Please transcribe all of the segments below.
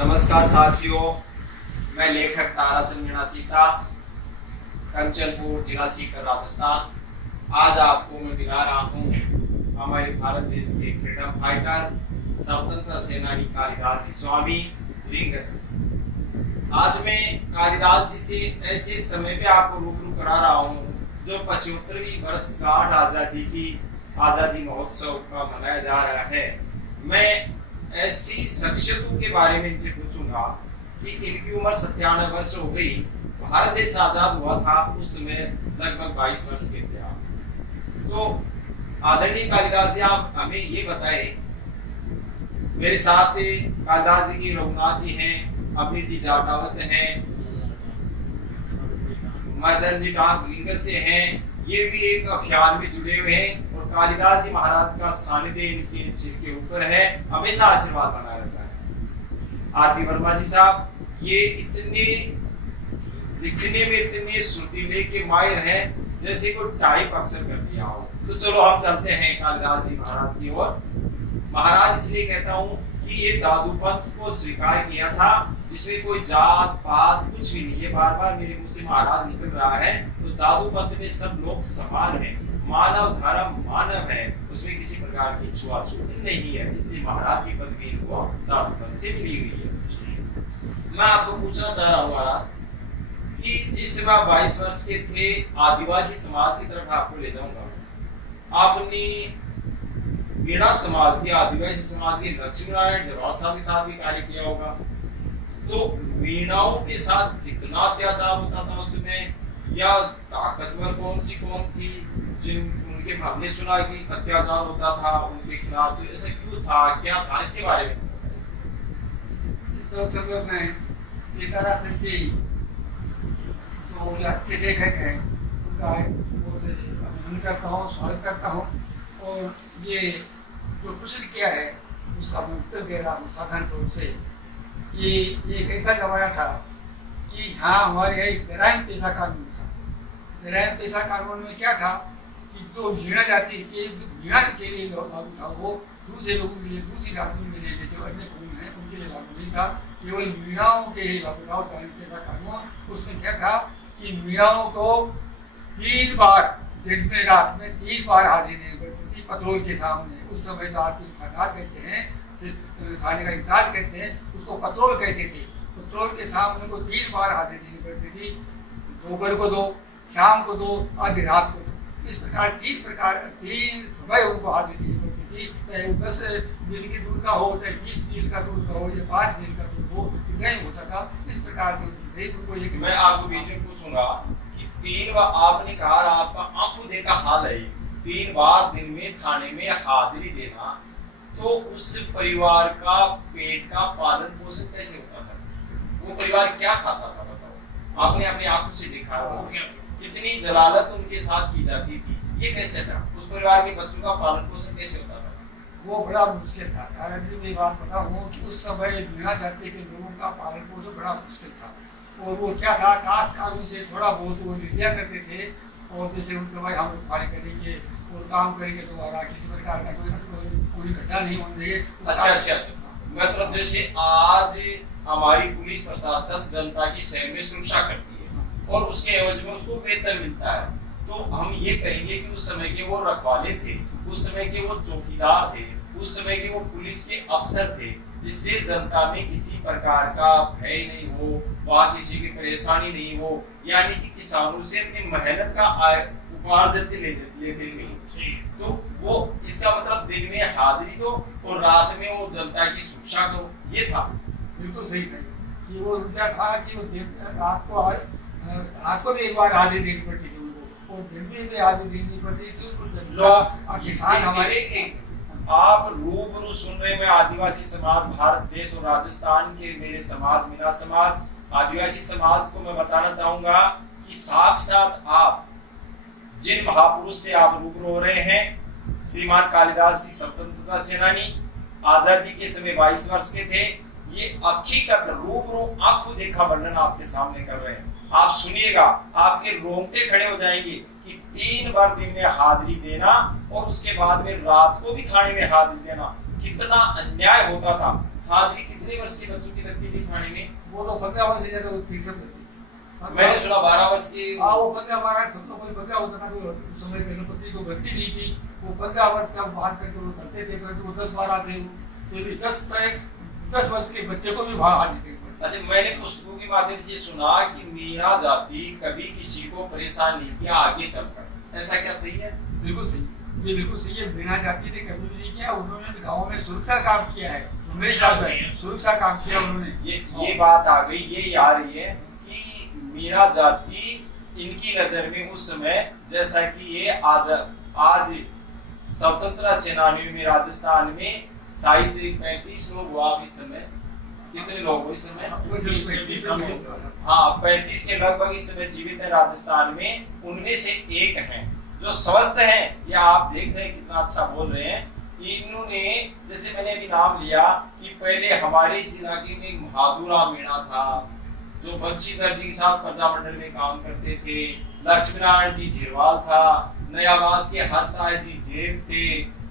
नमस्कार साथियों, मैं लेखक ताराचंद मीणा चीता, कंचनपुर, जिला सीकर, राजस्थान। आज आपको मैं दिखा रहा हूँ हमारे भारत देश के फ्रीडम फाइटर, स्वतंत्रता सेनानी कालिदास जी स्वामी लिंग से। आज मैं कालिदास जी से ऐसे समय पे आपको रूबरू करा रहा हूँ जो 75वीं वर्षगांठ आजादी महोत्सव का मनाया जा रहा है। मैं ऐसी शख्सियतों के बारे में इनसे पूछूंगा कि इनकी उम्र 97 वर्ष हो गई। भारत देश आजाद हुआ था उस समय लगभग 22 वर्ष के थे आप। तो आदरणीय कालिदास जी, आप हमें ये बताएं। मेरे साथ कालिदास जी की रघुनाथ जी हैं, अभी जी जाटावत हैं, मदन जी डाक लिंगर से हैं, ये भी एक अभियान में जुड़े हुए हैं और कालिदास जी महाराज का सानिध्य इनके सिर के ऊपर है, हमेशा आशीर्वाद बना रहता है। आरपी वर्मा जी साहब, ये इतने लिखने में इतने सुर्तीले के माहिर हैं जैसे कोई टाइप अक्सर कर दिया हो। तो चलो हम चलते हैं कालिदास जी महाराज की ओर। महाराज इसलिए कहता हूँ कि ये दादू पंथ को स्वीकार किया था जिसमें कोई जात पात कुछ भी नहीं है। बार बार मेरे मुंह से महाराज निकल रहा है। तो दादू पंथ में सब लोग समान हैं, मानव धर्म मानव है, उसमें किसी प्रकार की छुआछूत नहीं है। इसलिए महाराज की पदवी इनको दादू पंथ से मिली हुई है। मैं आपको पूछना चाह रहा हूँ महाराज कि जिस समय आप 22 वर्ष के थे, आदिवासी समाज की तरफ आपको ले जाऊंगा। आपने मीणा समाज के, आदिवासी समाज के लक्ष्मी नारायण जरवाल साहब के साथ भी कार्य किया होगा। तो मीणाओं के साथ कितना अत्याचार होता था उसमें, या ताकतवर कौन सी कौम थी जिन उनके हमने सुना कि अत्याचार होता था उनके खिलाफ, तो ऐसा क्यों था, क्या था, इसके बारे में? इस समय में सीताराम जी तो अच्छे लेखक हैं, उनका अभिनंदन करता हूँ, स्वागत करता हूँ। और ये जो प्रश्न किया है उसका मैं उत्तर दे रहा हूँ साधारण रूप से। ये एक ऐसा जमाना था कि हाँ, हमारे यहाँ एक जराइम पेशा कानून था। जराइम पेशा कानून में क्या था कि जो मीणा जाति के मीणा के लिए लागू था वो दूसरे लोगों के लिए, दूसरी जातियों के लिए, जैसे अन्य कौम है उनके लिए लागू नहीं था, केवल मीणाओं के लिए लागू था जराइम पेशा कानून। उसमें क्या था कि मीणाओं को 3 बार दिन में रात में 3 बार हाजिरी देनी पड़ती थी पत्रोल के सामने। उस समय जो आदमी खाना कहते हैं, खाने का इंतजार कहते हैं, उसको पत्रोल कहते थे। पत्रोल के सामने को 3 बार हाजिरी देनी पड़ती थी, दोपहर को 2, शाम को 2, आधी रात को 2। इस प्रकार 3 समय उनको हाजिरी देनी पड़ती थी। चाहे वो 10 मील की दूर का हो, चाहे 20 मील का दूर का हो, या 5 मील का दूर हो, इतना ही होता था। इस प्रकार से मैं आपको बीच में पूछूंगा कि 3 बार आपने कहा, आपका आंखों देखा हाल है 3 बार दिन में थाने में हाजिरी देना, तो उस परिवार का पेट का पालन पोषण कैसे होता था? वो परिवार क्या खाता था बताओ? आपने अपनी आंखों से देखा, कितनी जलालत उनके साथ की जाती थी, ये कैसे था? उस परिवार के बच्चों का पालन पोषण कैसे होता था? वो बड़ा मुश्किल था। दादाजी में बात बताऊं कि उस समय मीणा जाति के लोगों का पालन पोषण बड़ा मुश्किल था। और वो क्या था, कास्ट कानून से थोड़ा बहुत वो लिया करते थे। और जैसे उनके भाई हम कार्य करेंगे और काम करेंगे, दोबारा किसी प्रकार का कोई घटना नहीं होनी चाहिए। अच्छा, मतलब जैसे आज हमारी पुलिस प्रशासन जनता की शहर में सुरक्षा करती है और उसके एवज में उसको वेतन मिलता है, तो हम ये कहेंगे कि उस समय के वो रखवाले थे, उस समय के वो चौकीदार थे, उस समय के वो पुलिस के अफसर थे, जिससे जनता में किसी प्रकार का भय नहीं हो, वहाँ किसी की परेशानी नहीं हो, यानी कि किसानों से अपनी मेहनत का उपार्जन लेते थे। तो वो इसका मतलब दिन में हाजिरी दो और रात में वो जनता की सुरक्षा करो, ये था। बिल्कुल सही था कि वो क्या था कि वो रात को भी 1 बार हाजिरी देनी पड़ती थी उनको, और दिन में भी हाजिरी देनी पड़ती थी। किसान हमारे आप रूबरू सुन रहे हैं, आदिवासी समाज भारत देश और राजस्थान के मेरे समाज, मीणा समाज, आदिवासी समाज को मैं बताना चाहूंगा कि साक्षात आप जिन महापुरुष से आप रूबरू हो रहे हैं, श्रीमान कालिदास जी स्वतंत्रता सेनानी, आजादी के समय 22 वर्ष के थे, ये हकीकत रूबरू आंखों देखा वर्णन आपके सामने कर रहे हैं। आप सुनिएगा, आपके रोंगटे खड़े हो जाएंगे कि 3 बार दिन में हाजिरी देना और उसके बाद में रात को भी थाने में हाजिरी देना, कितना अन्याय होता था। हाजिरी कितने वर्ष के बच्चों की लगती थी थाने में? वो लोग 15 वर्ष से ज्यादा थी सब लगती थी। मैंने सुना 12 वर्ष की। हाँ, वो 15-12 सब लोग कोई 15 होता था, तो उस समय गणपति को भर्ती नहीं थी, वो 15 वर्ष का बात करके वो चलते थे, परंतु वो 10-12 थे, ये भी 10 वर्ष के बच्चे को भी वहाँ हाजिर थे। अच्छा, मैंने पुस्तकों के माध्यम से सुना कि मीणा जाति कभी किसी को परेशान नहीं किया आगे चलकर, ऐसा क्या सही है? बिल्कुल सही, ये बिल्कुल सही है। मीणा जाति ने कभी भी नहीं किया, उन्होंने गाँव में सुरक्षा काम किया है, सुरक्षा काम किया उन्होंने। ये बात आ गई, ये आ रही है कि मीणा जाति इनकी नजर में उस समय, जैसा कि ये आज स्वतंत्रता सेनानियों में राजस्थान में शायद 35 लोग हुआ इस समय। कितने लोग हो इस समय? हाँ, 35 के लगभग इस समय जीवित है राजस्थान में। उनमें से एक हैं जो स्वस्थ हैं, या आप देख रहे हैं कितना अच्छा बोल रहे हैं। इन्होंने, जैसे मैंने अभी नाम लिया कि पहले हमारे इस इलाके में महादुराम मीणा था जो बंशीधर जी के साथ प्रजामंडल में काम करते थे, लक्ष्मीनारायण जी झिरवाल था, नयावास के हरसाय जी जेब थे,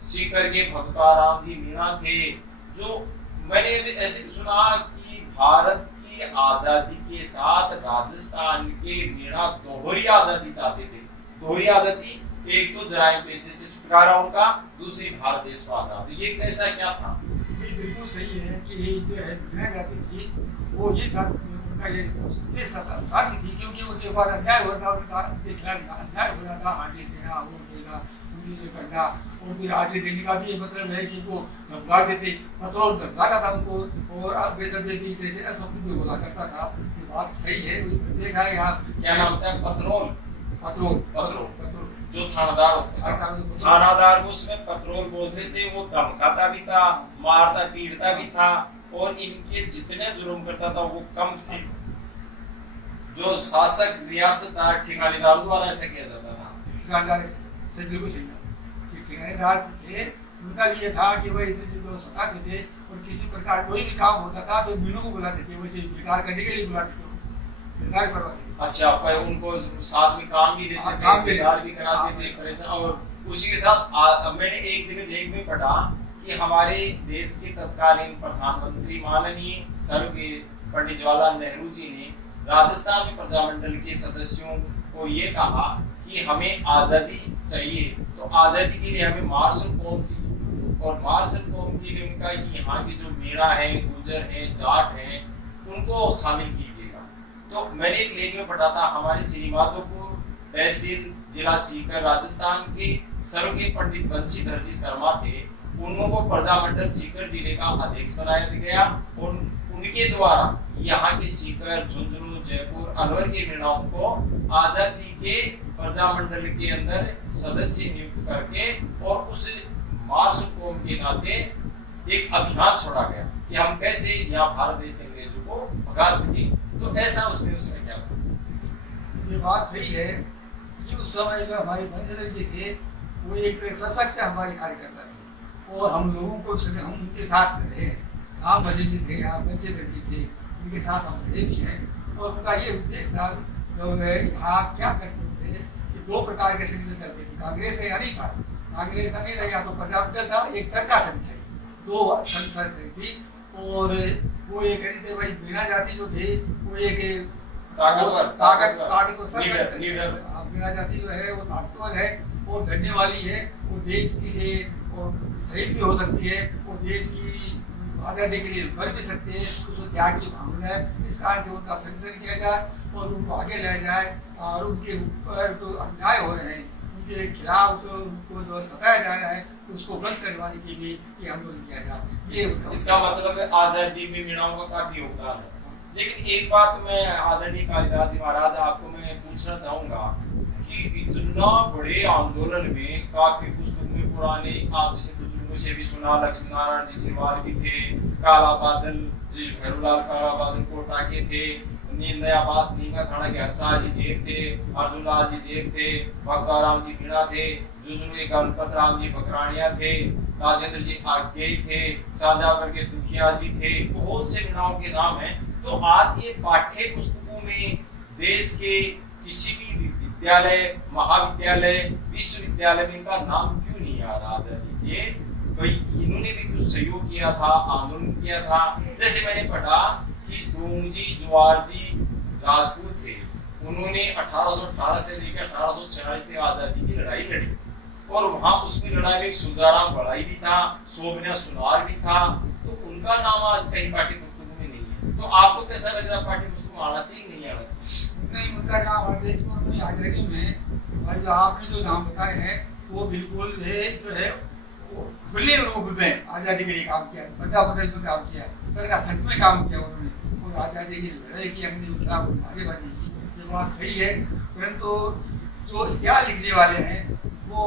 सीकर के भक्ताराम जी मीणा थे। जो मैंने ऐसे सुना कि भारत की आजादी के साथ राजस्थान के मीणा दोहरी आजादी चाहते थे। दोहरी आजादी, एक तो जराइम पेशे से छुटकारा उनका, दूसरी भारत देश को आजादी। ये कैसा क्या था? ये बिल्कुल सही है कि ये जो है मीणा जाति थी, वो ये था उनका ये साथी थी, क्योंकि उनके ऊपर अन्याय हो रहा था, उनका अन्याय हो रहा था, हाजिर देना, वो देना, उनकी जो करना, और फिर हाजिर देने का भी मतलब है कि वो धमकाते थे, पेट्रोल धमकाता था उनको, और बेदर्दी जैसे सब कुछ बोला करता था। ये बात सही है, देखा है यहाँ क्या नाम था? पत्रोल जो थानादार होता था, थानादार को उसमें पत्रोल बोलते थे। वो धमकाता भी था, मारता पीटता भी था, और इनके जितने जुर्म करता था वो कम थे। जो शासक रियासतदार ठिकानेदार द्वारा ऐसा किया जाता था। ठिकानेदार से बिल्कुल सही कि ठिकानेदार थे, उनका भी ये था कि वही जो सताते थे, और किसी प्रकार कोई भी काम होता था तो मीणों को बुलाते थे, वैसे बेकार करने के लिए बुलाते थे, बेकार करवाते थे। अच्छा, पर उनको साथ में काम भी देते थे, बेकार भी कराते थे, परेशान। और उसी के साथ मैंने एक जगह लेख में पढ़ा कि हमारे देश के तत्कालीन प्रधानमंत्री माननीय स्वर्गीय पंडित जवाहरलाल नेहरू जी ने राजस्थान में प्रजामंडल के सदस्यों को ये कहा कि हमें आजादी चाहिए, तो आजादी के लिए हमें मार्शल कौम चाहिए, और मार्शल कौम के लिए उनका यहाँ की जो मीणा है, गुर्जर है, जाट है, उनको शामिल कीजिएगा। तो मैंने एक लेख में पढ़ा था, हमारे श्री माधोपुर तहसील जिला सीकर राजस्थान के स्वर्गीय पंडित बंशीधर जी शर्मा थे, उनको प्रजामंडल सीकर जिले का अध्यक्ष बनाया गया, और उनके द्वारा यहाँ के सीकर, झुंझुनू, जयपुर, अलवर के मीणाओं को आजादी के प्रजामंडल के अंदर सदस्य नियुक्त करके, और उस मार्शल कौम के नाते एक अभियान छोड़ा गया कि हम कैसे यहाँ भारत देश से अंग्रेजों को भगा सके। तो ऐसा उसमें क्या था? ये बात सही है कि उस समय जो हमारे बंशीधर जी थे, वो एक सशक्त हमारे कार्यकर्ता थे, और हम लोगों को हम उनके साथ रहे। राम भजन जी थे, यहाँ बंशीधर जी थे, उनके साथ हम रहे भी हैं। और उनका ये उद्देश्य था, जो यहाँ क्या करते थे कि दो प्रकार के संगठन चलते थे, कांग्रेस या नहीं था, कांग्रेस नहीं रहा, या तो प्रजामंडल था, एक चरखा संघ थे, दो संघ थी। और वो ये कहते थे भाई मीणा जाति जो थे वो एक ताकतवर लीडर, मीणा जाति जो है वो ताकतवर है, वो लड़ने वाली है, वो देश के लिए और शहीद भी हो सकती है, वो देश की आजादी के लिए कर भी सकते हैं, उसको त्याग की भावना है। इस कारण से उनका संरक्षण किया जाए और उनको आगे लाया जाए, और उनके ऊपर जो अन्याय हो रहे हैं, उनके खिलाफ उनको जो सताया जा रहा है, उसको बंद करवाने के लिए ये आंदोलन किया जाए। ये इसका मतलब है आजादी में मीणाओं का काफी योगदान है। लेकिन एक बात मैं आदरणीय कालिदास जी महाराज आपको मैं पूछना चाहूंगा कि इतना बड़े आंदोलन में काफी पुस्तक में पुराने, आप जैसे बुजुर्गों से भी सुना, लक्ष्मी नारायण जी झिरवाल भी थे, काला बादल जी भैरूलाल काला बादल कोटा के थे, नयावास नीमा थाना के हरसाह जी जेब थे, अर्जुन लाल जी जेब थे, भक्ताराम जी मीणा थे, झुंझुनू के गणपत राम जी बकरानिया थे, राजेंद्र जी आज्ञेय थे, शाहजहांपुर के दुखिया जी थे, बहुत से मीणाओं के नाम हैं। तो आज ये पाठ्य पुस्तकों में देश के किसी भी विद्यालय, महाविद्यालय, विश्वविद्यालय में इनका नाम क्यों नहीं आ रहा? ये भाई इन्होंने भी कुछ सहयोग किया था, आंदोलन किया था। जैसे मैंने पढ़ा कि डोंगजी जुआरजी राजपूत थे, उन्होंने 1818 से लेकर 1846 से आजादी की लड़ाई लड़ी और वहां उसमें लड़ाई में एक सुजाराम बड़ाई भी था, सोमना सुनार भी था। तो उनका नाम आज कहीं पाठ्य पुस्तकों में नहीं है। तो आपको कैसा लग रहा है, पाठ्य पुस्तकों में आना चाहिए नहीं आना चाहिए? नहीं, उनका नाम आजादी में और जो आपने जो नाम बताए हैं वो बिल्कुल जो है खुले रूप में आजादी के लिए काम किया, बदला बदल में काम किया, सरकार सच में काम किया उन्होंने और आजादी की लड़ाई की, अपनी आगे बढ़ने की, ये बात सही है। परंतु जो इतिहास लिखने वाले हैं वो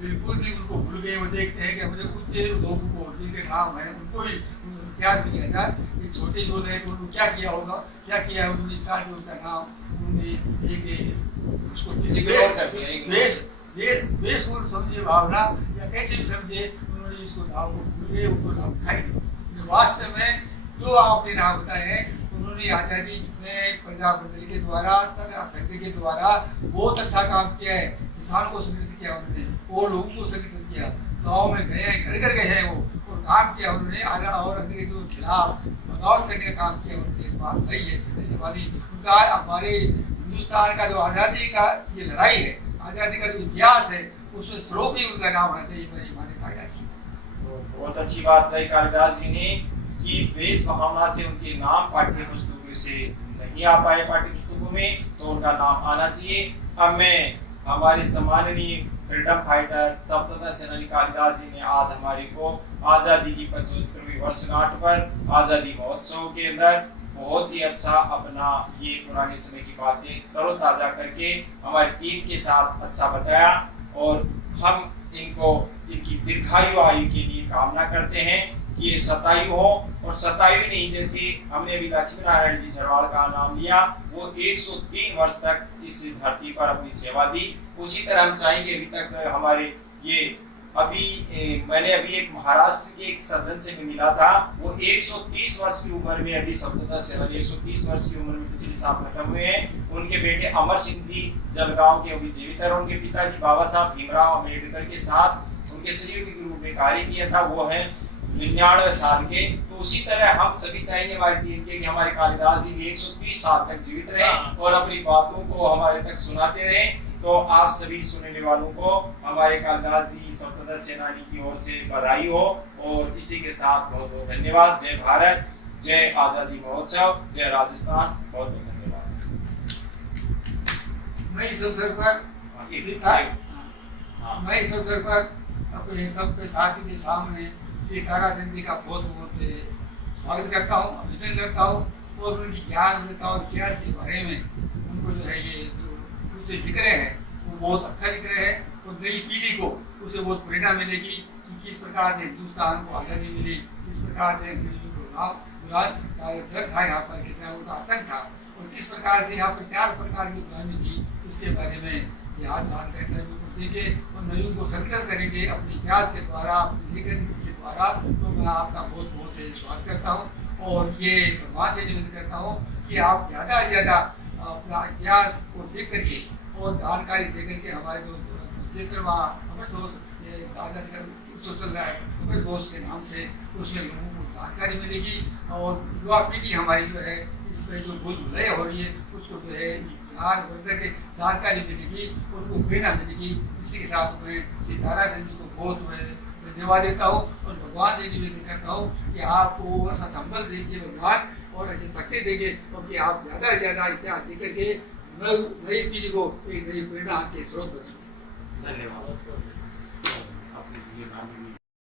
बिल्कुल भी उनको भूल गए। वो देखते हैं कि मुझे कुछ लोगों को जिनके नाम है उनको ही इतिहास भी किया जाए, ये छोटे जो है उन्होंने क्या किया होगा, क्या किया है उन्होंने, इसका उनका नाम उन्होंने एक उसको देश को समझे भावना या कैसे भी समझे, उन्होंने इसको नाम को भूल गए, उनको नाम खाई। वास्तव में जो आपने नाम बताए हैं उन्होंने आजादी में पंजाब मंडल के द्वारा, संघ के द्वारा बहुत अच्छा काम किया है। किसान को संगठित किया उन्होंने और लोगों को संगठित किया, गाँव में गए हैं, घर घर गए हैं वो और काम किया उन्होंने और अंग्रेजों के खिलाफ बगावत करने का काम किया उन्होंने। बात सही है, ऐसे वाली उनका हमारे हिंदुस्तान का जो आज़ादी का ये लड़ाई है, आज़ादी का जो इतिहास है, उसमें स्रोत भी उनका नाम होना चाहिए। मेरी मान्यता ऐसी। बहुत अच्छी बात है कालिदास जी ने कि द्वेष भावना से उनके नाम पाठ्य पुस्तकों से नहीं आ पाए पाठ्य पुस्तकों में, तो उनका नाम आना चाहिए। अब मैं हमारे सम्माननीय फ्रीडम फाइटर स्वतंत्रता सेनानी कालिदास जी ने आज हमारे को आजादी की 75वीं वर्षगांठ पर आजादी महोत्सव के अंदर बहुत ही अच्छा अपना ये पुराने समय की बातें तरोताजा करके हमारी टीम के साथ अच्छा बताया और हम इनको इनकी दीर्घायु आयु के लिए कामना करते हैं कि ये शतायु हो और शतायु नहीं, जैसे हमने अभी लक्ष्मी नारायण जी झरवाल का नाम लिया, वो 103 वर्ष तक इस धरती पर अपनी सेवा दी। उसी तरह हम चाहेंगे अभी तक हमारे ये मैंने अभी एक महाराष्ट्र के एक सज्जन से मिला था, वो 130 वर्ष की उम्र में अभी स्वतंत्रता सेनानी 130 वर्ष की उम्र में पिछले साल खत्म हुए हैं। उनके बेटे अमर सिंह जी जलगांव के अभी जीवित है। उनके पिताजी बाबा साहब भीमराव अम्बेडकर के साथ उनके सहयोगी के रूप में कार्य किया था, वो है 99 साल के। तो उसी तरह हम सभी चाहेंगे हमारी टीम के कि हमारे कालिदास जी भी 130 साल तक जीवित रहे और अपनी बातों को हमारे तक सुनाते रहे। तो आप सभी सुनने वालों को हमारे कालिदास जी स्वतंत्रता सेनानी की ओर से बधाई हो और इसी के साथ बहुत बहुत धन्यवाद। जय भारत, जय आजादी महोत्सव, जय राजस्थान। बहुत बहुत धन्यवाद। मैं इस अवसर पर अपने सबके साथी के सामने श्री ताराचंद जी का बहुत बहुत स्वागत करता हूँ, अभिनंदन करता हूँ और उनकी ज्ञान देता और इतिहास के बारे में उनको जो है ये जो लिख रहे हैं वो बहुत अच्छा लिख रहे हैं और नई पीढ़ी को उसे बहुत प्रेरणा मिलेगी कि किस प्रकार से हिंदुस्तान को आज़ादी मिली, किस प्रकार से अंग्रेजों को डर था यहाँ पर, कितना उनका आतंक था और किस प्रकार से यहाँ पर 4 प्रकार की गुलामी थी, उसके बारे में याद जानकर नयूं को देखे और नयूं को संकल्प करेंगे अपने इतिहास के द्वारा, अपने लेखन के द्वारा। तो मैं आपका बहुत बहुत स्वागत करता हूँ और ये भगवान से निवेदन करता हूँ कि आप ज़्यादा से ज़्यादा अपना इतिहास को देख करके और जानकारी दे करके हमारे जो क्षेत्र वहाँ अमृत आज़ादी का उत्सव चल रहा है अमृत घोष के नाम से, उसमें लोगों को जानकारी मिलेगी और युवा पीढ़ी हमारी जो है इस पर जो भूल भुलैया हो रही है उसको जो है ध्यान करके जानकारी मिलेगी, उनको प्रेरणा मिलेगी। इसी के साथ मैं श्री ताराचंद जी को बहुत धन्यवाद देता हूँ और भगवान से निवेदन करता हूँ कि आपको ऐसा संबल दीजिए भगवान और ऐसे शक्ति देंगे क्योंकि आप ज़्यादा से ज़्यादा इतिहास देख करके नई पीढ़ी को एक नई प्रेरणा के स्रोत बनेंगे। धन्यवाद।